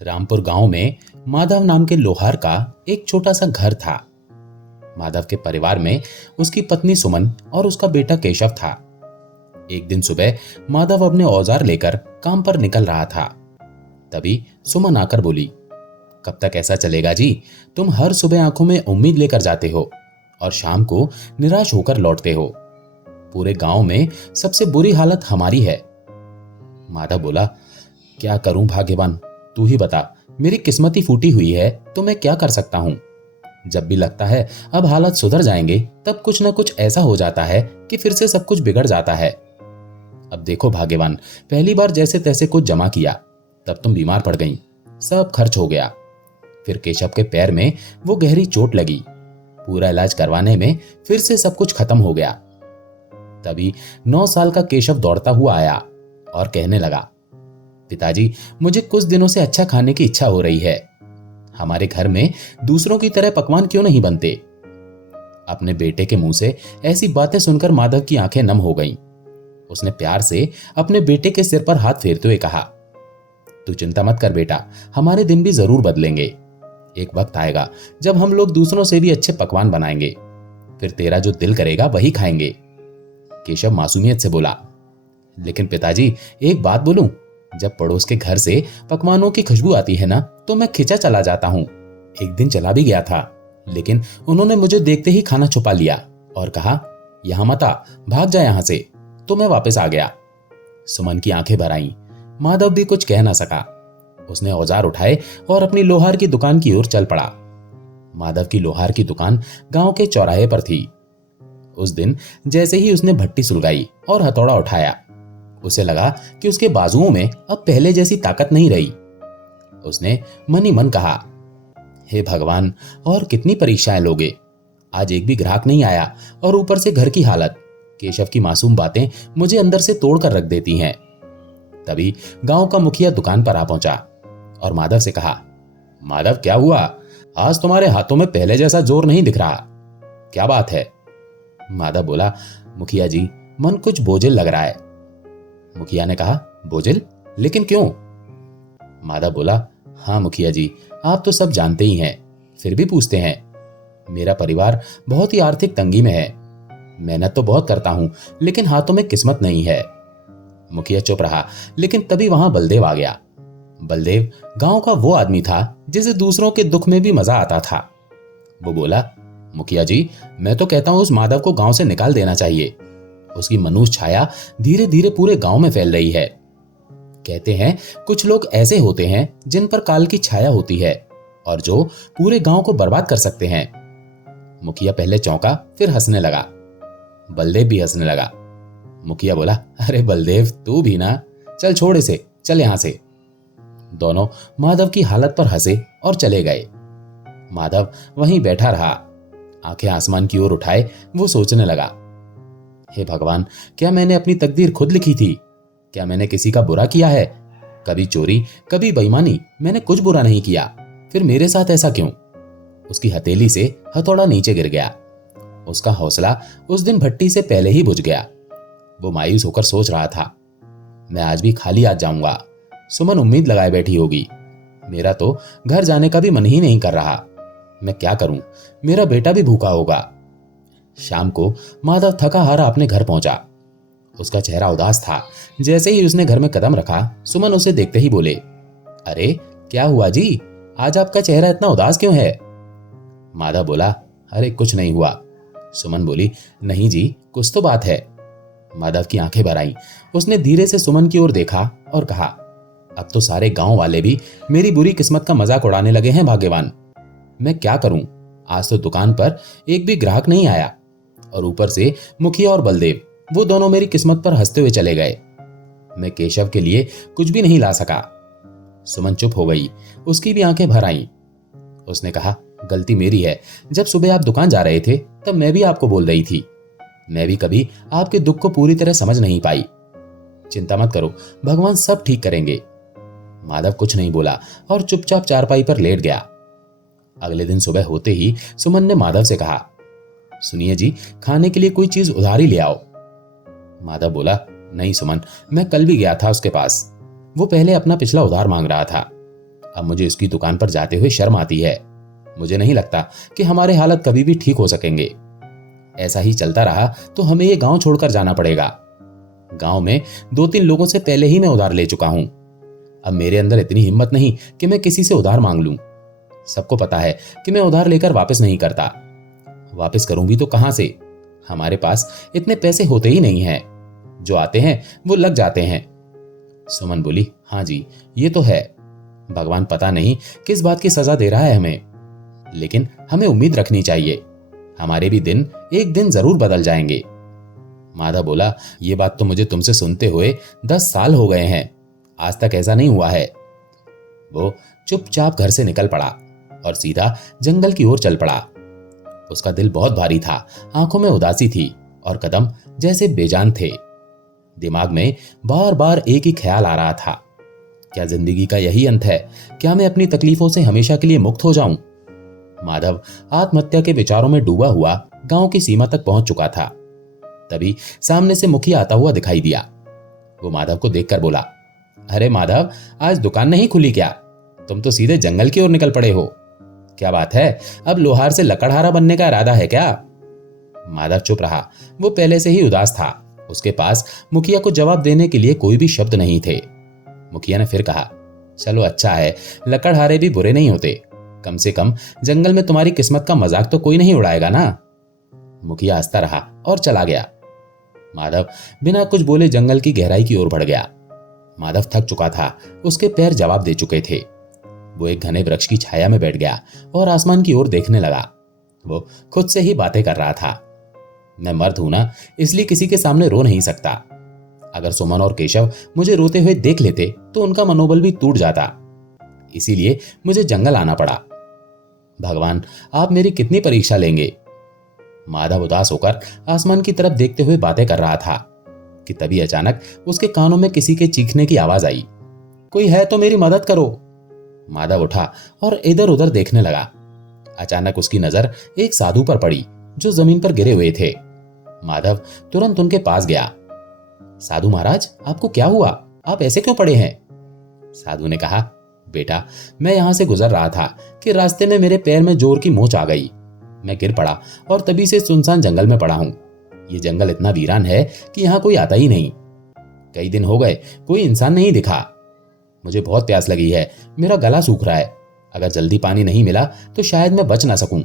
रामपुर गांव में माधव नाम के लोहार का एक छोटा सा घर था। माधव के परिवार में उसकी पत्नी सुमन और उसका बेटा केशव था। एक दिन सुबह माधव अपने औजार लेकर काम पर निकल रहा था। तभी सुमन आकर बोली, कब तक ऐसा चलेगा जी? तुम हर सुबह आंखों में उम्मीद लेकर जाते हो और शाम को निराश होकर लौटते हो। पूरे गांव में सबसे बुरी हालत हमारी है। माधव बोला, क्या करूं भाग्यवान, तू ही बता। मेरी किस्मत ही फूटी हुई है तो मैं क्या कर सकता हूं। जब भी लगता है अब हालात सुधर जाएंगे, तब कुछ ना कुछ ऐसा हो जाता है कि फिर से सब कुछ बिगड़ जाता है। अब देखो भाग्यवान, पहली बार जैसे तैसे कुछ जमा किया, तब तुम बीमार पड़ गई, सब खर्च हो गया। फिर केशव के पैर में वो गहरी चोट लगी, पूरा इलाज करवाने में फिर से सब कुछ खत्म हो गया। तभी 9 साल का केशव दौड़ता हुआ आया और कहने लगा, पिताजी, मुझे कुछ दिनों से अच्छा खाने की इच्छा हो रही है। हमारे घर में दूसरों की तरह पकवान क्यों नहीं बनते? अपने बेटे के मुंह से ऐसी बातें सुनकर माधव की आंखें नम हो गईं। उसने प्यार से अपने बेटे के सिर पर हाथ फेरते हुए कहा, तू चिंता मत कर बेटा, हमारे दिन भी जरूर बदलेंगे। एक वक्त आएगा जब हम लोग दूसरों से भी अच्छे पकवान बनाएंगे, फिर तेरा जो दिल करेगा वही खाएंगे। केशव मासूमियत से बोला, लेकिन पिताजी एक बात बोलूं, जब पड़ोस के घर से पकवानों की खुशबू आती है ना, तो मैं खिंचा चला जाता हूं। एक दिन चला भी गया था, लेकिन उन्होंने मुझे देखते ही खाना छुपा लिया और कहा, यहां मत आ, भाग जा यहां से। तो मैं वापस आ गया। सुमन की आंखें भर आईं। माधव भी कुछ कह ना सका। उसने औजार उठाए और अपनी लोहार की दुकान की ओर चल पड़ा। माधव की लोहार की दुकान गांव के चौराहे पर थी। उस दिन जैसे ही उसने भट्टी सुलगाई और हथौड़ा उठाया, उसे लगा कि उसके बाजुओं में अब पहले जैसी ताकत नहीं रही। उसने मन ही मन कहा, हे भगवान, और कितनी परीक्षाएं लोगे? आज एक भी ग्राहक नहीं आया और ऊपर से घर की हालत। केशव की मासूम बातें मुझे अंदर से तोड़ कर रख देती हैं। तभी गांव का मुखिया दुकान पर आ पहुंचा और माधव से कहा, माधव क्या हुआ? आज तुम्हारे हाथों में पहले जैसा जोर नहीं दिख रहा, क्या बात है? माधव बोला, मुखिया जी, मन कुछ बोझिल लग रहा है। मुखिया ने कहा, बोझिल? लेकिन क्यों? माधव बोला, हाँ मुखिया जी, आप तो सब जानते ही हैं, फिर भी पूछते हैं। मेरा परिवार बहुत ही आर्थिक तंगी में है। मेहनत तो बहुत करता हूं, लेकिन हाथों में किस्मत नहीं है। मुखिया चुप रहा, लेकिन तभी वहां बलदेव आ गया। बलदेव गांव का वो आदमी था जिसे दूसरों के दुख में भी मजा आता था। वो बोला, मुखिया जी, मैं तो कहता हूं उस माधव को गांव से निकाल देना चाहिए। उसकी मनुष्य छाया धीरे धीरे पूरे गांव में फैल रही है। कहते हैं कुछ लोग ऐसे होते हैं जिन पर काल की छाया होती है और जो पूरे गांव को बर्बाद कर सकते हैं। मुखिया पहले चौंका, फिर हंसने लगा। बलदेव भी हंसने लगा। मुखिया बोला, अरे बलदेव, तू भी ना, चल छोड़ इसे, चल यहां से। दोनों माधव की हालत पर हंसे और चले गए। माधव वहीं बैठा रहा, आंखें आसमान की ओर उठाए वो सोचने लगा, हे भगवान, क्या मैंने अपनी तकदीर खुद लिखी थी? क्या मैंने किसी का बुरा किया है? कभी चोरी, कभी बेईमानी, मैंने कुछ बुरा नहीं किया, फिर मेरे साथ ऐसा क्यों? उसकी हथेली से हथौड़ा नीचे गिर गया। उसका हौसला उस दिन भट्टी से पहले ही बुझ गया। वो मायूस होकर सोच रहा था, मैं आज भी खाली आज जाऊंगा। सुमन उम्मीद लगाए बैठी होगी। मेरा तो घर जाने का भी मन ही नहीं कर रहा। मैं क्या करूं? मेरा बेटा भी भूखा होगा। शाम को माधव थका हारा अपने घर पहुंचा। उसका चेहरा उदास था। जैसे ही उसने घर में कदम रखा, सुमन उसे देखते ही बोले, अरे क्या हुआ जी, आज आपका चेहरा इतना उदास क्यों है? माधव बोला, अरे कुछ नहीं हुआ। सुमन बोली, नहीं जी, कुछ तो बात है। माधव की आंखें भर आईं। उसने धीरे से सुमन की ओर देखा और कहा, अब तो सारे गांव वाले भी मेरी बुरी किस्मत का मजाक उड़ाने लगे हैं भाग्यवान। मैं क्या करूं? आज तो दुकान पर एक भी ग्राहक नहीं आया और ऊपर से मुखिया और बलदेव, वो दोनों मेरी किस्मत पर हंसते हुए चले गए। मैं केशव के लिए कुछ भी नहीं ला सका। सुमन चुप हो गई। उसकी भी आंखें भर आईं। उसने कहा, गलती मेरी है। जब सुबह आप दुकान जा रहे थे तब मैं भी आपको बोल रही थी। मैं भी कभी आपके दुख को पूरी तरह समझ नहीं पाई। चिंता मत करो, भगवान सब ठीक करेंगे। माधव कुछ नहीं बोला और चुपचाप चारपाई पर लेट गया। अगले दिन सुबह होते ही सुमन ने माधव से कहा, सुनिए जी, खाने के लिए कोई चीज उधार ही ले आओ। माधव बोला, नहीं सुमन, मैं कल भी गया था उसके पास। वो पहले अपना पिछला उधार मांग रहा था, अब मुझे उसकी दुकान पर जाते हुए शर्म आती है। मुझे नहीं लगता कि हमारे हालत कभी भी ठीक हो सकेंगे। ऐसा ही चलता रहा तो हमें ये गांव छोड़कर जाना पड़ेगा। गांव में 2-3 लोगों से पहले ही मैं उधार ले चुका हूं। अब मेरे अंदर इतनी हिम्मत नहीं कि मैं किसी से उधार मांग लूं। सबको पता है कि मैं उधार लेकर वापस नहीं करता। वापस करूं भी तो कहां से? हमारे पास इतने पैसे होते ही नहीं हैं। जो आते हैं वो लग जाते हैं। सुमन बोली, हाँ जी, ये तो है। भगवान पता नहीं किस बात की सजा दे रहा है हमें, लेकिन हमें उम्मीद रखनी चाहिए। हमारे भी दिन एक दिन जरूर बदल जाएंगे। माधव बोला, ये बात तो मुझे तुमसे सुनते हुए 10 साल हो गए हैं। आज तक ऐसा नहीं हुआ है। वो चुपचाप घर से निकल पड़ा और सीधा जंगल की ओर चल पड़ा। उसका दिल बहुत भारी था, आंखों में उदासी थी और कदम जैसे बेजान थे। दिमाग में बार बार एक ही ख्याल आ रहा था, क्या जिंदगी का यही अंत है? क्या मैं अपनी तकलीफों से हमेशा के लिए मुक्त हो जाऊं? माधव आत्महत्या के विचारों में डूबा हुआ गांव की सीमा तक पहुंच चुका था। तभी सामने से मुखिया आता हुआ दिखाई दिया। वो माधव को देखकर बोला, अरे माधव, आज दुकान नहीं खुली क्या? तुम तो सीधे जंगल की ओर निकल पड़े हो। क्या बात है, अब लोहार से लकड़हारा बनने का इरादा है क्या? माधव चुप रहा। वो पहले से ही उदास था। उसके पास मुखिया को जवाब देने के लिए कोई भी शब्द नहीं थे। मुखिया ने फिर कहा, चलो अच्छा है, लकड़हारे भी बुरे नहीं होते। कम से कम जंगल में तुम्हारी किस्मत का मजाक तो कोई नहीं उड़ाएगा ना। मुखिया हंसता रहा और चला गया। माधव बिना कुछ बोले जंगल की गहराई की ओर बढ़ गया। माधव थक चुका था, उसके पैर जवाब दे चुके थे। वो एक घने वृक्ष की छाया में बैठ गया और आसमान की ओर देखने लगा। वो खुद से ही बातें कर रहा था, मैं मर्द हूं ना, इसलिए किसी के सामने रो नहीं सकता। अगर सुमन और केशव मुझे रोते हुए देख लेते तो उनका मनोबल भी टूट जाता। इसीलिए मुझे जंगल आना पड़ा। भगवान, आप मेरी कितनी परीक्षा लेंगे? माधव उदास होकर आसमान की तरफ देखते हुए बातें कर रहा था कि तभी अचानक उसके कानों में किसी के चीखने की आवाज आई, कोई है तो मेरी मदद करो। माधव उठा और इधर उधर देखने लगा। अचानक उसकी नजर एक साधु पर पड़ी जो जमीन पर गिरे हुए थे। माधव तुरंत उनके पास गया। साधु महाराज, आपको क्या हुआ? आप ऐसे क्यों पड़े हैं? साधु ने कहा, बेटा, मैं यहां से गुजर रहा था कि रास्ते में मेरे पैर में जोर की मोच आ गई। मैं गिर पड़ा और तभी से सुनसान जंगल में पड़ा हूं। ये जंगल इतना वीरान है कि यहां कोई आता ही नहीं। कई दिन हो गए, कोई इंसान नहीं दिखा। मुझे बहुत प्यास लगी है, मेरा गला सूख रहा है। अगर जल्दी पानी नहीं मिला तो शायद मैं बच ना सकूं।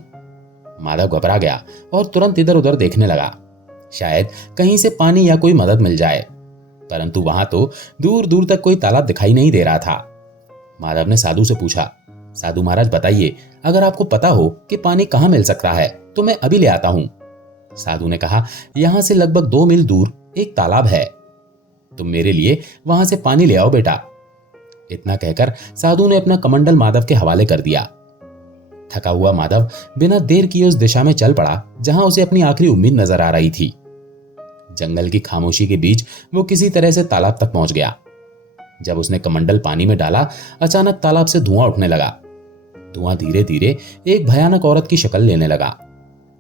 माधव घबरा गया और तुरंत इधर उधर देखने लगा, शायद कहीं से पानी या कोई मदद मिल जाए। परंतु वहां तो दूर दूर तक कोई तालाब दिखाई नहीं दे रहा था। माधव ने साधु से पूछा, साधु महाराज बताइए, अगर आपको पता हो कि पानी कहाँ मिल सकता है तो मैं अभी ले आता हूं। साधु ने कहा, यहां से लगभग 2 मील दूर एक तालाब है, तुम मेरे लिए वहां से पानी ले आओ बेटा। इतना कहकर साधु ने अपना कमंडल माधव के हवाले कर दिया। थका हुआ माधव बिना देर किए उस दिशा में चल पड़ा जहां उसे अपनी आखिरी उम्मीद नजर आ रही थी। जंगल की खामोशी के बीच वो किसी तरह से तालाब तक पहुंच गया। जब उसने कमंडल पानी में डाला, अचानक तालाब से धुआं उठने लगा। धुआं धीरे धीरे एक भयानक औरत की शक्ल लेने लगा।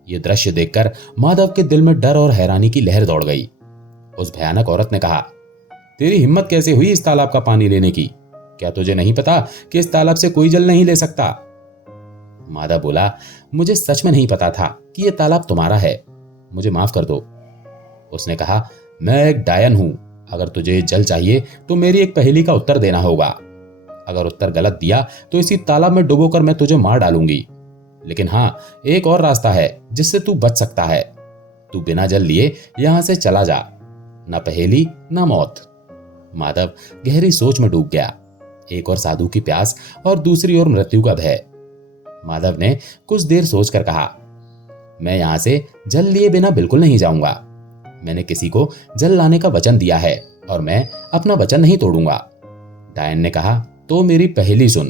यह दृश्य देखकर माधव के दिल में डर और हैरानी की लहर दौड़ गई। उस भयानक औरत ने कहा, तेरी हिम्मत कैसे हुई इस तालाब का पानी लेने की? क्या तुझे नहीं पता कि इस तालाब से कोई जल नहीं ले सकता? माधव बोला, मुझे सच में नहीं पता था कि यह तालाब तुम्हारा है, मुझे माफ कर दो। उसने कहा, मैं एक डायन हूं, अगर तुझे जल चाहिए तो मेरी एक पहेली का उत्तर देना होगा। अगर उत्तर गलत दिया तो इसी तालाब में डुबोकर मैं तुझे मार डालूंगी। लेकिन हाँ, एक और रास्ता है जिससे तू बच सकता है। तू बिना जल लिए यहां से चला जा, ना पहेली ना मौत। माधव गहरी सोच में डूब गया। एक और साधु की प्यास और दूसरी ओर मृत्यु का भय। माधव ने कुछ देर सोचकर कहा, मैं यहां से जल लिए बिना बिल्कुल नहीं जाऊंगा। मैंने किसी को जल लाने का वचन दिया है और मैं अपना वचन नहीं तोड़ूंगा। डायन ने कहा, तो मेरी पहेली सुन।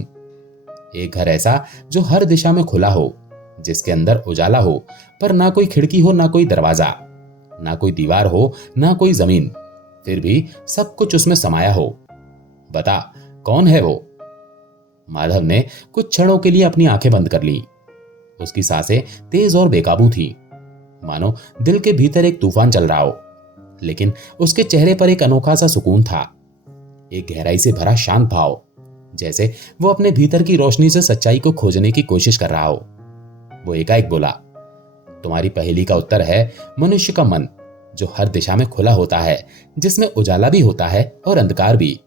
एक घर ऐसा जो हर दिशा में खुला हो, जिसके अंदर उजाला हो, पर ना कोई खिड़की हो ना कोई दरवाजा, ना कोई दीवार हो ना कोई जमीन, फिर भी सब कुछ उसमें समाया हो। बता कौन है वो? माधव ने कुछ क्षणों के लिए अपनी आंखें बंद कर ली। उसकी सांसें तेज और बेकाबू थी, मानो दिल के भीतर एक तूफान चल रहा हो। लेकिन उसके चेहरे पर एक अनोखा सा सुकून था, एक गहराई से भरा शांत भाव। जैसे वो अपने भीतर की रोशनी से सच्चाई को खोजने की कोशिश कर रहा हो। वो एकाएक बोला, तुम्हारी पहेली का उत्तर है मनुष्य का मन, जो हर दिशा में खुला होता है, जिसमें उजाला भी होता है और अंधकार भी।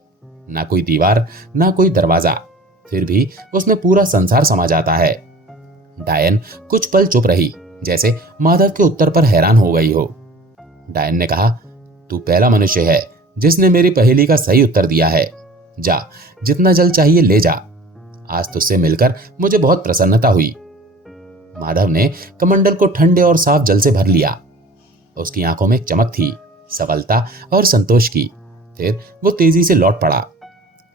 ना कोई दीवार, ना कोई दरवाजा, फिर भी उसमें पूरा संसार समा जाता है। डायन कुछ पल चुप रही, जैसे माधव के उत्तर पर हैरान हो गई हो। डायन ने कहा, तू पहला मनुष्य है जिसने मेरी पहेली का सही उत्तर दिया है। जा, जितना जल चाहिए ले जा। आज तुझसे मिलकर मुझे बहुत प्रसन्नता हुई। माधव ने कमंडल को ठंडे और साफ जल से भर लिया। उसकी आंखों में एक चमक थी, सफलता और संतोष की। फिर वो तेजी से लौट पड़ा।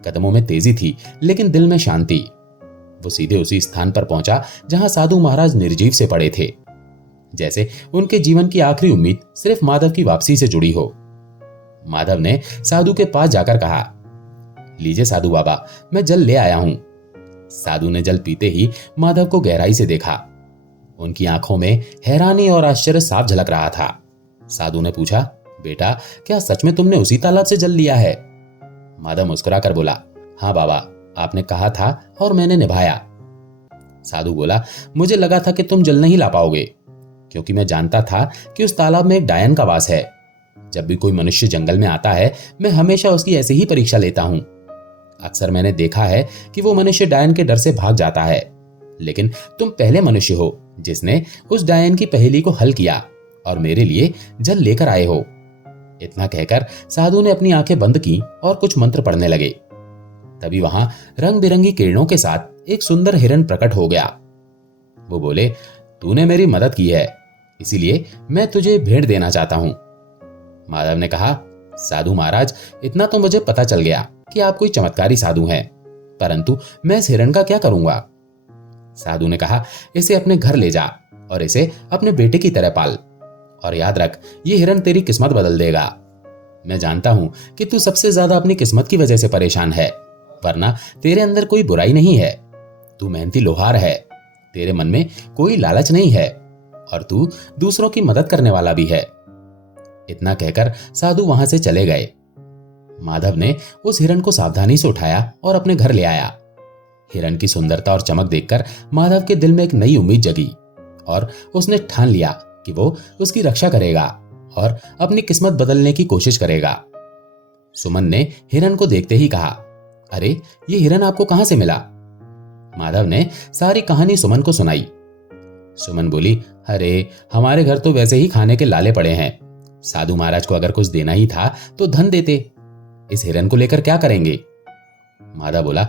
कदमों में तेजी थी, लेकिन दिल में शांति। वो सीधे उसी स्थान पर पहुंचा जहां साधु महाराज निर्जीव से पड़े थे, जैसे उनके जीवन की आखिरी उम्मीद सिर्फ माधव की वापसी से जुड़ी हो। माधव ने साधु के पास जाकर कहा, लीजिए साधु बाबा, मैं जल ले आया हूं। साधु ने जल पीते ही माधव को गहराई से देखा। उनकी आंखों में हैरानी और आश्चर्य साफ झलक रहा था। साधु ने पूछा, बेटा, क्या सच में तुमने उसी तालाब से जल लिया है? माधव मुस्कुराकर बोला, हाँ बाबा, आपने कहा था और मैंने निभाया। साधु बोला, मुझे लगा था कि तुम जल नहीं ला पाओगे, क्योंकि मैं जानता था कि उस तालाब में एक डायन का वास है। जब भी कोई मनुष्य जंगल में आता है, मैं हमेशा उसकी ऐसे ही परीक्षा लेता हूं। अक्सर मैंने देखा है कि वो मनुष्य डायन के डर से भाग जाता है, लेकिन तुम पहले मनुष्य हो जिसने उस डायन की पहेली को हल किया और मेरे लिए जल लेकर आए हो। इतना कहकर साधु ने अपनी आंखें बंद की और कुछ मंत्र पढ़ने लगे। तभी वहां रंग बिरंगी किरणों के साथ एक सुंदर हिरन प्रकट हो गया। वो बोले, तूने मेरी मदद की है, इसीलिए मैं तुझे भेंट देना चाहता हूं। माधव ने कहा, साधु महाराज, इतना तो मुझे पता चल गया कि आप कोई चमत्कारी साधु हैं, परंतु मैं इस हिरण का क्या करूंगा? साधु ने कहा, इसे अपने घर ले जा और इसे अपने बेटे की तरह पाल, और याद रख, ये हिरण तेरी किस्मत बदल देगा। मैं जानता हूं कि तू सबसे ज्यादा अपनी किस्मत की वजह से परेशान है, वरना तेरे अंदर कोई बुराई नहीं है। तू मेहनती लोहार है, तेरे मन में कोई लालच नहीं है, और तू दूसरों की मदद करने वाला भी है। इतना कहकर साधु वहां से चले गए। माधव ने उस हिरण को सावधानी से उठाया और अपने घर ले आया। हिरण की सुंदरता और चमक देखकर माधव के दिल में एक नई उम्मीद जगी और उसने ठान लिया कि वो उसकी रक्षा करेगा और अपनी किस्मत बदलने की कोशिश करेगा। सुमन ने हिरण को देखते ही कहा, अरे, ये हिरण आपको कहां से मिला? माधव ने सारी कहानी सुमन को सुनाई। सुमन बोली, अरे, हमारे घर तो वैसे ही खाने के लाले पड़े हैं। साधु महाराज को अगर कुछ देना ही था तो धन देते, इस हिरण को लेकर क्या करेंगे? माधव बोला,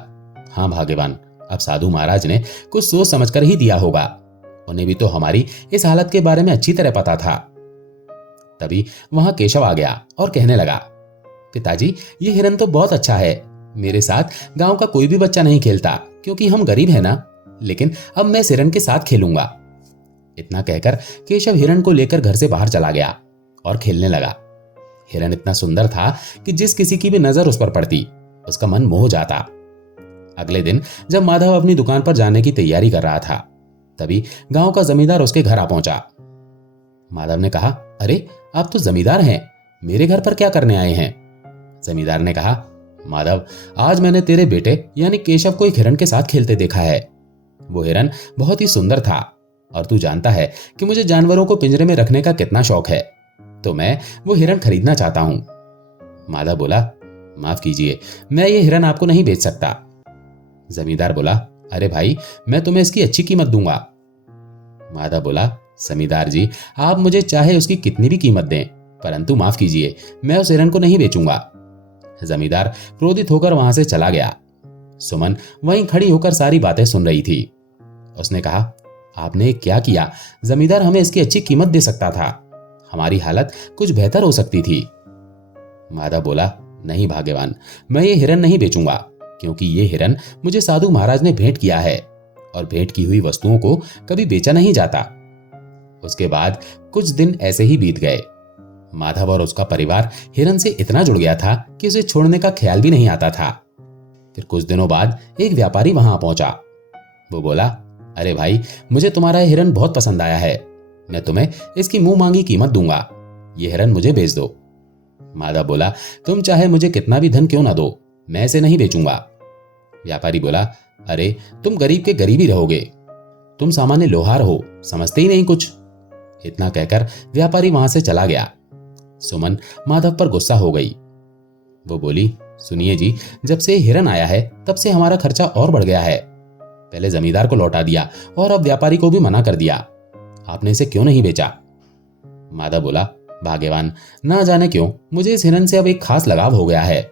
हाँ भाग्यवान, अब साधु महाराज ने कुछ सोच समझकर ही दिया होगा। उन्हें भी तो हमारी इस हालत के बारे में अच्छी तरह पता था। तभी वहां केशव आ गया और कहने लगा, पिताजी, ये हिरण तो बहुत अच्छा है। मेरे साथ गांव का कोई भी बच्चा नहीं खेलता, क्योंकि हम गरीब हैं ना, लेकिन अब मैं इस हिरण के साथ खेलूंगा। इतना कहकर केशव हिरण को लेकर घर से बाहर चला गया और खेलने लगा। हिरण इतना सुंदर था कि जिस किसी की भी नजर उस पर पड़ती, उसका मन मोह जाता। अगले दिन जब माधव अपनी दुकान पर जाने की तैयारी कर रहा था, तभी गांव का जमींदार उसके घर आ पहुंचा। माधव ने कहा, अरे, आप तो जमींदार हैं, मेरे घर पर क्या करने आए हैं? जमींदार ने कहा, माधव, आज मैंने तेरे बेटे यानी केशव को एक हिरण के साथ खेलते देखा है। वो हिरण बहुत ही सुंदर था, और तू जानता है कि मुझे जानवरों को पिंजरे में रखने का कितना शौक है, तो मैं वो हिरण खरीदना चाहता हूं। माधव बोला, माफ कीजिए, मैं ये हिरण आपको नहीं बेच सकता। जमींदार बोला, अरे भाई, मैं तुम्हें इसकी अच्छी कीमत दूंगा। माधव बोला, जमींदार जी, आप मुझे चाहे उसकी कितनी भी कीमत दें, परंतु माफ कीजिए, मैं उस हिरण को नहीं बेचूंगा। जमींदार क्रोधित होकर वहां से चला गया। सुमन वहीं खड़ी होकर सारी बातें सुन रही थी। उसने कहा, आपने क्या किया? जमींदार हमें इसकी अच्छी कीमत दे सकता था, हमारी हालत कुछ बेहतर हो सकती थी। माधव बोला, नहीं भाग्यवान, मैं ये हिरण नहीं बेचूंगा, क्योंकि ये हिरण मुझे साधु महाराज ने भेंट किया है, और भेंट की हुई वस्तुओं को कभी बेचा नहीं जाता। उसके बाद कुछ दिन ऐसे ही बीत गए। माधव और उसका परिवार हिरण से इतना जुड़ गया था कि उसे छोड़ने का ख्याल भी नहीं आता था। फिर कुछ दिनों बाद एक व्यापारी वहां पहुंचा। वो बोला, अरे भाई, मुझे तुम्हारा हिरण बहुत पसंद आया है, मैं तुम्हें इसकी मुंह मांगी कीमत दूंगा, ये हिरण मुझे बेच दो। माधव बोला, तुम चाहे मुझे कितना भी धन क्यों ना दो, मैं इसे नहीं बेचूंगा। व्यापारी बोला, अरे तुम गरीब के गरीब ही रहोगे, तुम सामान्य लोहार हो, समझते ही नहीं कुछ। इतना कहकर व्यापारी वहां से चला गया। सुमन माधव पर गुस्सा हो गई। वो बोली, सुनिए जी, जब से हिरन आया है तब से हमारा खर्चा और बढ़ गया है। पहले जमींदार को लौटा दिया और अब व्यापारी को भी मना कर दिया। आपने इसे क्यों नहीं बेचा? माधव बोला, भाग्यवान, ना जाने क्यों मुझे इस हिरन से अब एक खास लगाव हो गया है।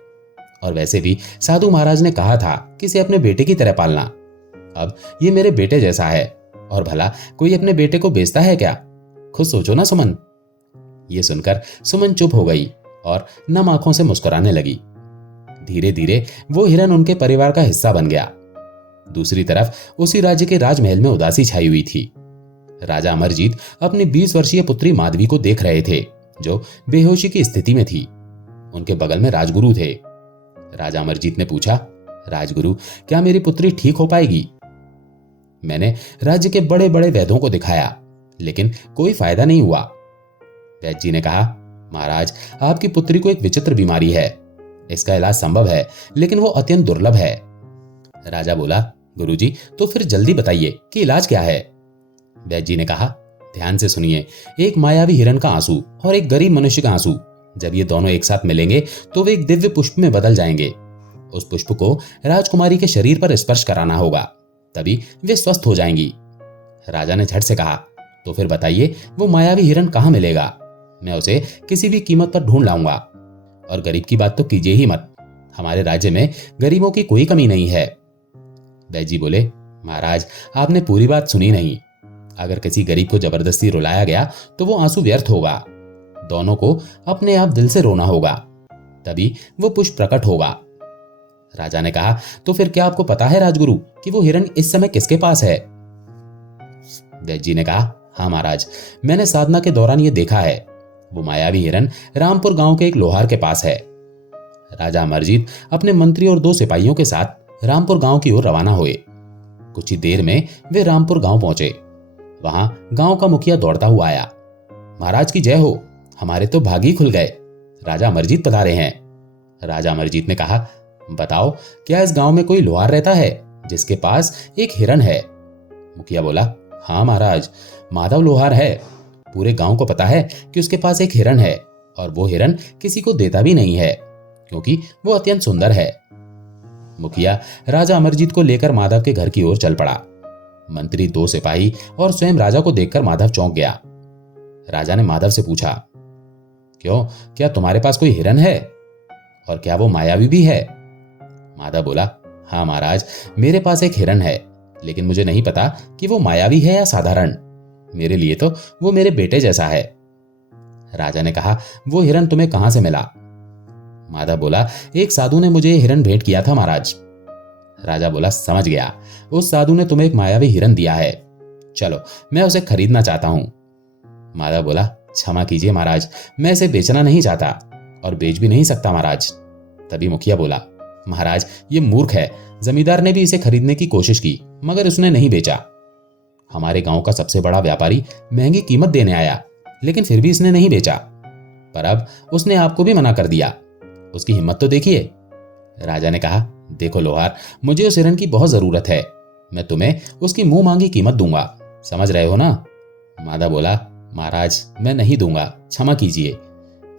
और वैसे भी साधु महाराज ने कहा था कि इसे अपने बेटे की तरह पालना। अब ये मेरे बेटे जैसा है, और भला कोई अपने बेटे को बेचता है क्या? खुद सोचो ना सुमन। ये सुनकर सुमन चुप हो गई और नम आंखों से मुस्कुराने लगी। धीरे धीरे वो हिरन उनके परिवार का हिस्सा बन गया। दूसरी तरफ उसी राज्य के राजमहल में उदासी छाई हुई थी। राजा अमरजीत अपनी 20 वर्षीय पुत्री माधवी को देख रहे थे, जो बेहोशी की स्थिति में थी। उनके बगल में राजगुरु थे। राजा अमरजीत ने पूछा, राजगुरु, क्या मेरी पुत्री ठीक हो पाएगी? मैंने राज्य के बड़े बड़े वैद्यों को दिखाया, लेकिन कोई फायदा नहीं हुआ। वैद्य जी ने कहा, महाराज, आपकी पुत्री को एक विचित्र बीमारी है। इसका इलाज संभव है, लेकिन वो अत्यंत दुर्लभ है। राजा बोला, गुरुजी, तो फिर जल्दी बताइए कि इलाज क्या है? वैद्य जी ने कहा, ध्यान से सुनिए। एक मायावी हिरण का आंसू और एक गरीब मनुष्य का आंसू, जब ये दोनों एक साथ मिलेंगे तो वे एक दिव्य पुष्प में बदल जाएंगे। उस पुष्प को राजकुमारी के शरीर पर स्पर्श कराना होगा, तभी वे स्वस्थ हो जाएंगी। राजा ने झट से कहा, तो फिर बताइए वो मायावी हिरण कहाँ मिलेगा? मैं उसे किसी भी कीमत पर ढूंढ लाऊंगा। और गरीब की बात तो कीजिए ही मत, हमारे राज्य में गरीबों की कोई कमी नहीं है। वैद्य जी बोले, महाराज, आपने पूरी बात सुनी नहीं। अगर किसी गरीब को जबरदस्ती रुलाया गया तो वो आंसू व्यर्थ होगा। दोनों को अपने आप दिल से रोना होगा, तभी वो पुष्प प्रकट होगा। राजा ने कहा, तो फिर क्या आपको पता है राजगुरु कि वो हिरण इस समय किसके पास है? वैद्य जी ने कहा, हाँ महाराज, मैंने साधना के दौरान ये देखा है। वो मायावी हिरण रामपुर गांव के एक लोहार के पास है। राजा अमरजीत अपने मंत्री और 2 सिपाहियों के साथ रामपुर गांव की ओर रवाना हुए। कुछ ही देर में वे रामपुर गांव पहुंचे। वहां गांव का मुखिया दौड़ता हुआ आया। महाराज की जय हो, हमारे तो भाग ही खुल गए, राजा अमरजीत पधारे हैं। राजा अमरजीत ने कहा, बताओ, क्या इस गांव में कोई लोहार रहता है जिसके पास एक हिरण है? मुखिया बोला, हाँ महाराज, माधव लोहार है। पूरे गांव को पता है कि उसके पास एक हिरण है, और वो हिरण किसी को देता भी नहीं है, क्योंकि वो अत्यंत सुंदर है। मुखिया राजा अमरजीत को लेकर माधव के घर की ओर चल पड़ा। मंत्री, 2 सिपाही और स्वयं राजा को देखकर माधव चौंक गया। राजा ने माधव से पूछा, क्यों, क्या तुम्हारे पास कोई हिरण है? और क्या वो मायावी भी है? माधव बोला, हाँ महाराज, मेरे पास एक हिरण है, लेकिन मुझे नहीं पता कि वो मायावी है या साधारण। मेरे लिए तो वो मेरे बेटे जैसा है। राजा ने कहा, वो हिरण तुम्हें कहां से मिला? माधव बोला, एक साधु ने मुझे हिरण भेंट किया था महाराज। राजा बोला, समझ गया, उस साधु ने तुम्हें एक मायावी हिरण दिया है। चलो, मैं उसे खरीदना चाहता हूं। माधव बोला, क्षमा कीजिए महाराज, मैं इसे बेचना नहीं चाहता और बेच भी नहीं सकता महाराज। तभी मुखिया बोला, महाराज, ये मूर्ख है। जमींदार ने भी इसे खरीदने की कोशिश की, मगर उसने नहीं बेचा। हमारे गांव का सबसे बड़ा व्यापारी महंगी कीमत देने आया, लेकिन फिर भी इसने नहीं बेचा। पर अब उसने आपको भी मना कर दिया। उसकी हिम्मत तो देखिए। राजा ने कहा, देखो लोहार, मुझे उस हिरण की बहुत जरूरत है। मैं तुम्हें उसकी मुंह मांगी कीमत दूंगा, समझ रहे हो ना? माधव बोला, महाराज, मैं नहीं दूंगा, क्षमा कीजिए।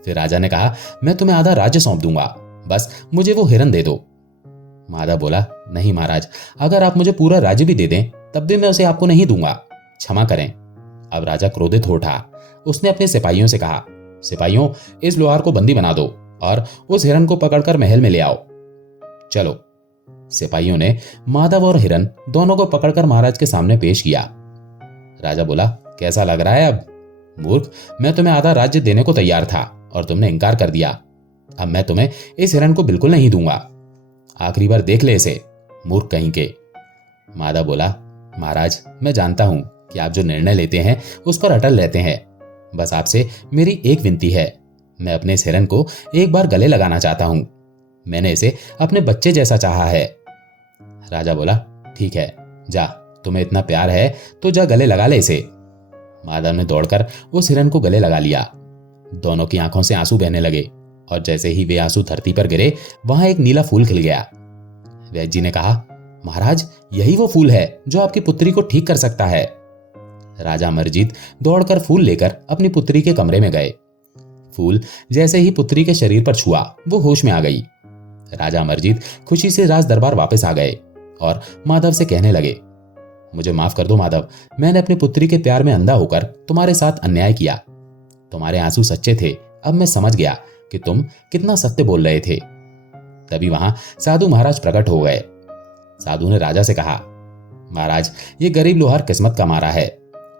फिर राजा ने कहा, मैं तुम्हें आधा राज्य सौंप दूंगा, बस मुझे वो हिरण दे दो। माधव बोला, नहीं महाराज, अगर आप मुझे पूरा राज्य भी दे दें तब भी मैं उसे आपको नहीं दूंगा, क्षमा करें। अब राजा क्रोधित हो उठा। उसने अपने सिपाहियों से कहा, सिपाहियों, इस लोहार को बंदी बना दो और उस हिरण को पकड़कर महल में ले आओ। चलो। सिपाहियों ने माधव और हिरण दोनों को पकड़कर महाराज के सामने पेश किया। राजा बोला, कैसा लग रहा है अब? मूर्ख, मैं तुम्हें आधा राज्य देने को तैयार था और तुमने इनकार कर दिया। अब मैं तुम्हें इस हिरण को बिल्कुल नहीं दूंगा। आखिरी बार देख ले इसे, मूर्ख कहीं के। माधव बोला, महाराज, मैं जानता हूं कि आप जो निर्णय लेते हैं उस पर अटल रहते हैं। बस आपसे मेरी एक विनती है, मैं अपने इस हिरण को एक बार गले लगाना चाहता हूं। मैंने इसे अपने बच्चे जैसा चाहा है। राजा बोला, ठीक है, जा, तुम्हें इतना प्यार है तो जा गले लगा ले इसे। माधव ने दौड़कर उस हिरण को गले लगा लिया। दोनों की आंखों से आंसू बहने लगे और जैसे ही वे आंसू धरती पर गिरे, वहां एक नीला फूल खिल गया। वैद्य जी ने कहा, महाराज, यही वो फूल है जो आपकी पुत्री को ठीक कर सकता है। राजा अमरजीत दौड़कर फूल लेकर अपनी पुत्री के कमरे में गए। फूल जैसे ही पुत्री के शरीर पर छुआ, वो होश में आ गई। राजा अमरजीत खुशी से राज दरबार वापस आ गए और माधव से कहने लगे, मुझे माफ कर दो माधव, मैंने अपनी पुत्री के प्यार में अंधा होकर तुम्हारे साथ अन्याय किया। तुम्हारे आंसू सच्चे थे, अब मैं समझ गया कि तुम कितना सत्य बोल रहे थे। तभी वहां साधु महाराज प्रकट हो गए। साधु ने राजा से कहा, महाराज, ये गरीब लोहार किस्मत का मारा है।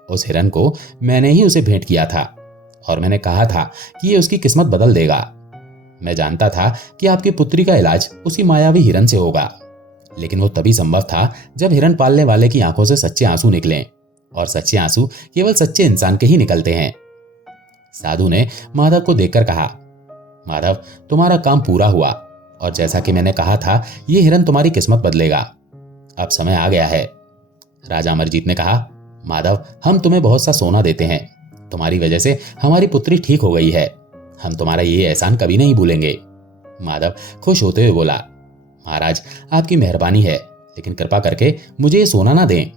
उस हिरन को मैंने ही उसे भेंट किया था और मैंने कहा था कि ये उसकी किस्मत बदल देगा। मैं जानता था कि आपकी पुत्री का इलाज उसी मायावी हिरन से होगा, लेकिन वो तभी संभव था जब हिरन पालने वाले की आंखों से सच्चे आंसू निकलें, और सच्चे आंसू केवल सच्चे इंसान के ही निकलते हैं। साधु ने माधव को देखकर कहा, माधव, तुम्हारा काम पूरा हुआ और जैसा कि मैंने कहा था, ये हिरन तुम्हारी किस्मत बदलेगा। अब समय आ गया है। राजा अमरजीत ने कहा, माधव, हम तुम्हें बहुत सा सोना देते हैं। तुम्हारी वजह से हमारी पुत्री ठीक हो गई है। हम तुम्हारा ये एहसान कभी नहीं भूलेंगे। माधव खुश होते हुए बोला, महाराज, आपकी मेहरबानी है, लेकिन कृपा करके मुझे ये सोना ना दें।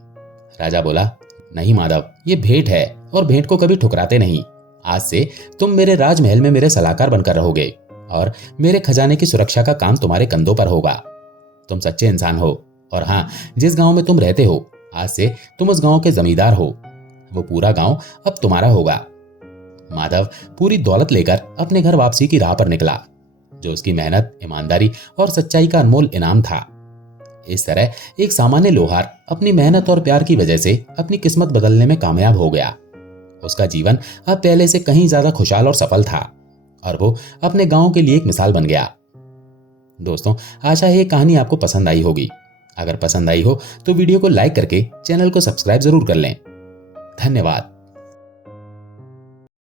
राजा बोला, नहीं माधव, ये भेंट है और भेंट को कभी ठुकराते नहीं। आज से तुम मेरे राजमहल में मेरे सलाहकार बनकर रहोगे और मेरे खजाने की सुरक्षा का काम तुम्हारे कंधों पर होगा। तुम सच्चे इंसान हो और हाँ, जिस गांव में तुम रहते हो, आज से तुम उस गांव के जमींदार हो। वो पूरा गांव अब तुम्हारा होगा। माधव पूरी दौलत लेकर अपने घर वापसी की राह पर निकला, जो उसकी मेहनत, ईमानदारी और सच्चाई का अनमोल इनाम था। इस तरह एक सामान्य लोहार अपनी मेहनत और प्यार की वजह से अपनी किस्मत बदलने में कामयाब हो गया। उसका जीवन अब पहले से कहीं ज्यादा खुशहाल और सफल था और वो अपने गांव के लिए एक मिसाल बन गया। दोस्तों, आशा है ये कहानी आपको पसंद आई होगी। अगर पसंद आई हो तो वीडियो को लाइक करके चैनल को सब्सक्राइब जरूर कर लें। धन्यवाद।